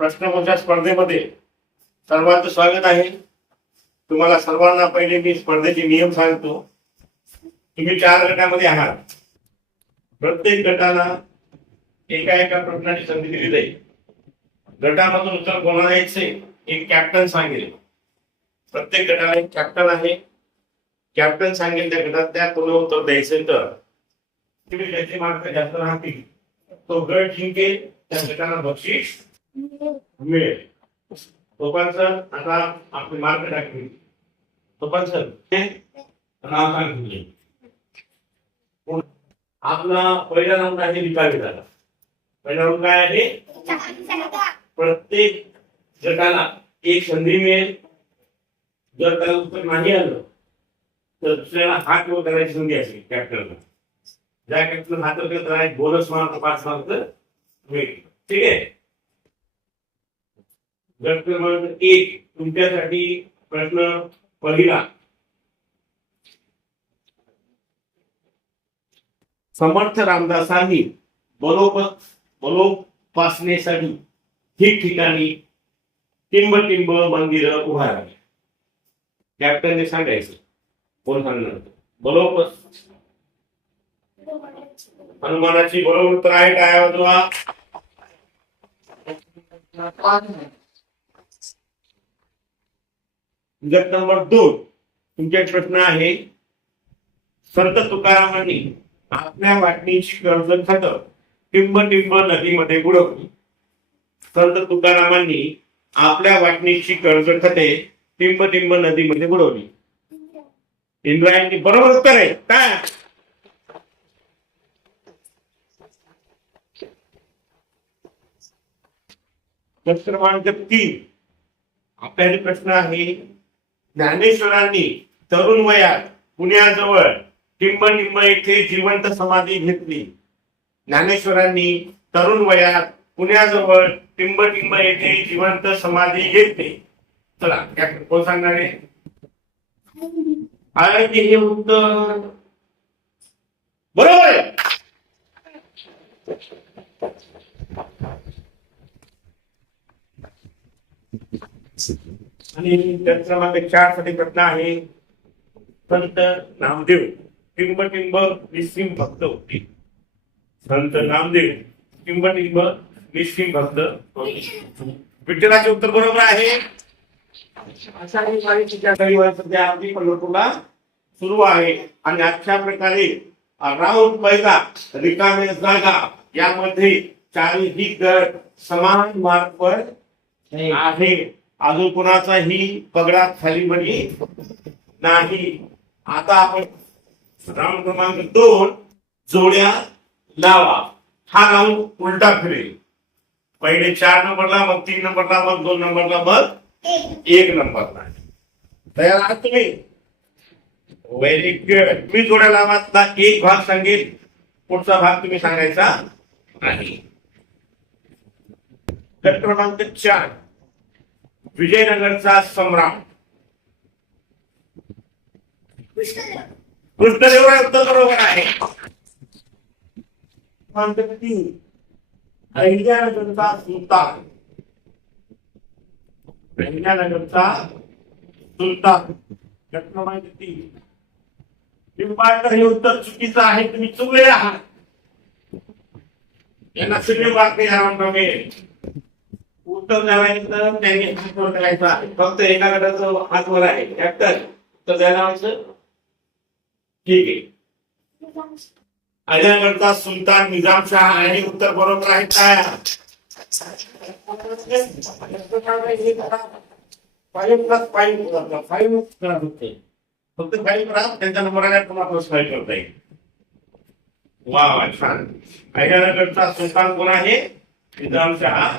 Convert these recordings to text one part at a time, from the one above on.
प्रश्नमंच स्पर्धेमध्ये सर्वांचं स्वागत आहे. तुम्हाला सर्वांना पहिले मी स्पर्धेचे नियम सांगतो. तुम्ही चार गटामध्ये आहात. प्रत्येक गटाला एका एका प्रश्नाची संधी दिली जाईल. गटामधून उत्तर कोणाला यायचे एक कॅप्टन सांगेल. प्रत्येक गटाला एक कॅप्टन आहे. कॅप्टन सांगेल त्या गटात त्या कोणी उत्तर द्यायचे तर. तुम्ही ज्याचे मार्क जास्त राहतील तो गट जिंकेल त्या गटाला बक्षीस मिळेल. गोपाल सर आता आपले मार्क टाकले. गोपाल सर नाव सांगितले आपला पहिला राऊंड आहे रिकामी झाला पहिला राऊंड काय आहे? प्रत्येक गटाला एक संधी मिळेल. जर त्याला उत्तर नाही आलं तर दुसऱ्याला हात वर करायची संधी असेल कॅप्टनला ज्या कॅप्टन हात वर केला त्याला बोनस मार्क पाच मार्क मिळेल ठीक आहे? गट क्रमांक एक तुमच्यासाठी प्रश्न पहिला. समर्थ रामदासांनी बरोब बलोपासनेसाठी ठिकठिकाणी टिंब टिंब मंदिर उभारावी कॅप्टनने सांगायचं कोण सांगणार? बरोबर हनुमानाची बरोबर उत्तर आहे काय वाजवा गट नंबर दोन. तुमच्या प्रश्न आहे संत तुकारामांनी आपल्या वाटणीची कर्ज खात टिंब टिंब नदीमध्ये बुडवली संत तुकारामांनी आपल्या वाटणीची कर्ज खते टिंब टिंब नदीमध्ये बुडवली. इंद्रायणी बरोबर उत्तर आहे. काय? प्रश्न क्रमांक तीन. आपल्याला प्रश्न आहे ज्ञानेश्वरांनी तरुण वयात पुण्याजवळ टिंब टिंब येथे जिवंत समाधी घेतली. ज्ञानेश्वरांनी तरुण वयात पुण्याजवळ टिंब टिंब येथे जिवंत समाधी घेतली. चला कोण सांगणार. आहे आहे हे उत्तर बरोबर आहे आणि त्याच क्रमांक चारसाठी प्रश्न आहे. संत नामदेव. टिंब टिंब निस्सिम भक्त होती. संत नामदेव. टिंब टिंब निस्सिम भक्त. विठ्ठलाचे उत्तर बरोबर आहे. पंढरपूरला सुरू आहे. आणि अशा प्रकारे राऊंड पहिला रिकामे जागा यामध्ये चारही गट समान मार्कवर आहे. अजून कुणाचाही पगडा खाली मध्ये नाही. आता आपण राऊंड क्रमांक दोन जोड्या लावा. हा राऊंड उलटा फिरेल. पहिले चार नंबरला मग तीन नंबरला मग दोन नंबरला मग एक नंबरला. तयार आहात तुम्ही? व्हेरी गुड मी जोड्या लावातला एक भाग सांगेल. पुढचा भाग तुम्ही सांगायचा नाही. गट क्रमांक चार. विजयनगरचा सम्राट. कृष्णदेवराय उत्तर बरोबर आहे. अहिल्यानगरचा सुलतान. अहिल्यानगरचा सुलतान. क्रमांक तीन निंबाळकर हे उत्तर चुकीचं आहे तुम्ही चुकले आहात. यांना सगळे वाक्य यावं मिळेल उत्तर द्यावायचं त्यांनी हात वर करायचा फक्त एका गटाचं हात वर आहे. कॅप्टन तर द्यायला लावायचं ठीक आहे. अजयगडचा सुलतान निजामशाह आणि उत्तर बरोबर आहे काय फाईव्ह प्लस फाईव्ह फाईव्ह होते फक्त फाईव्ह करा त्यांच्या नंबराने तुम्हाला प्लस करता येईल वा वा छान अजयगडचा सुलतान कोण आहे? निजामशाह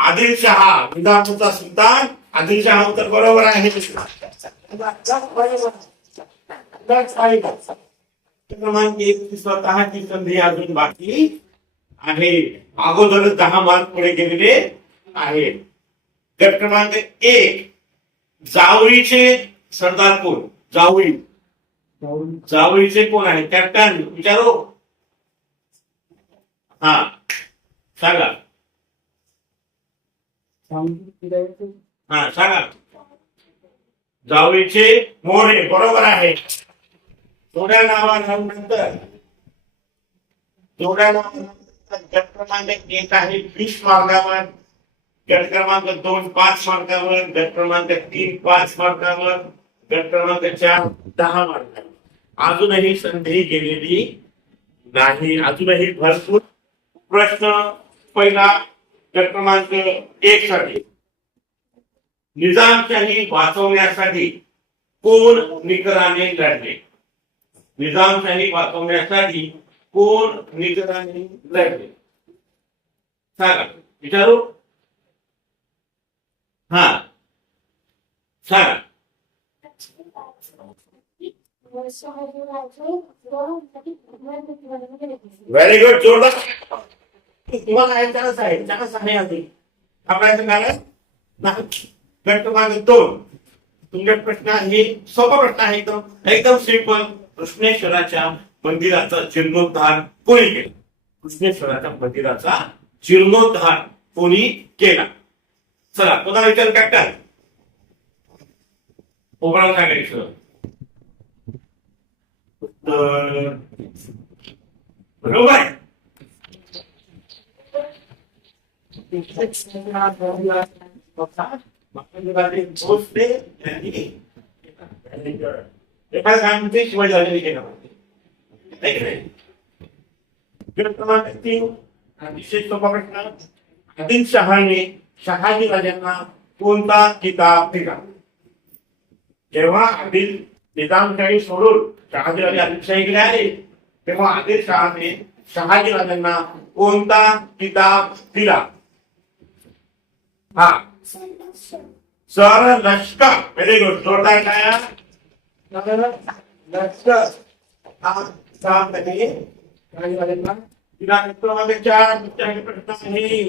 आदिलशहा निजामचा सुलतान आदिलशहा तर बरोबर आहे क्रमांक एक ची स्वतःची संधी अजून बाकी आहे. अगोदरच दहा मार्क पुढे गेलेले आहे. गट क्रमांक एक जावळीचे सरदार कोण? जावळी. जावळीचे कोण आहे? कॅप्टन विचारो. हा सांगा. हा सांगा. जावळीचे मोरे बरोबर आहे. थोड्या नावानंतर थोड्या नावानंतर गट क्रमांक एक आहे वीस मार्गावर गट क्रमांक दोन पाच मार्गावर गट क्रमांक तीन पाच मार्गावर गट क्रमांक चार दहा मार्गावर. अजूनही संधी गेलेली नाही. अजूनही भरपूर प्रश्न. पहिला गट क्रमांक एक साठी निजामशाही वाचवण्यासाठी कोण निकराने लढले? निजामशाही वाचवण्यासाठी कोण निकराने लढले? सांगा विचारू? हा सांगा. व्हेरी गुड जोरदार. तुम्हाला आहे आहे आहे आधी आपल्याचं कारण नाही. गट क्रमांक दोन. प्रश्न आहे सोपा प्रश्न आहे एकदम एकदम सिंपल कृष्णेश्वराच्या मंदिराचा जीर्णोद्धार कोणी केला? कृष्णेश्वराच्या मंदिराचा जीर्णोद्धार कोणी केला? चला पुन्हा विचार कॅप्टन ओपळा सांगायचं बरोबर आहे. भोसले यांनी एका गांधी शिवाजी राजांनी केला आहे की नाही? गट क्रमांक तीन अतिशय सोपा प्रश्न आदिलशहाने शहाजी राजांना कोणता किताब दिला जेव्हा आदिल निजामशाही सोडून शहाजी राजे आदिलशाहीकडे आले तेव्हा आदिलशहाने शहाजी राजांना कोणता किताब दिला हा. सर लष्कर. व्हेरी गुड जोरदार काय? लष्कर. हा चार प्रश्न आहे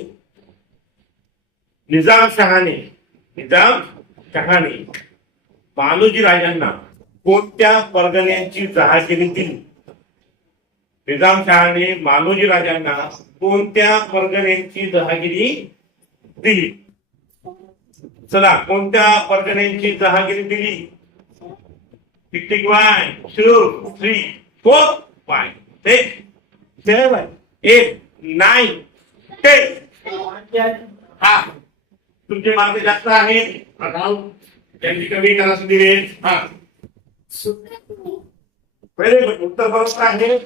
निजाम शहाने निजाम शहाने बालूजी राजांना कोणत्या परगण्याची जहागिरी दिली? निजाम शहाने मालोजी राजांना कोणत्या परगण्यांची जहागिरी दिली? चला कोणत्या परगण्यांची जहागिरी दिली? Tick tick one two three four five six seven eight nine ten हा. तुमचे मार्क जास्त आहेत. त्यांनी कमी करा दिले. हा. पहिले उत्तर बरोबर आहे.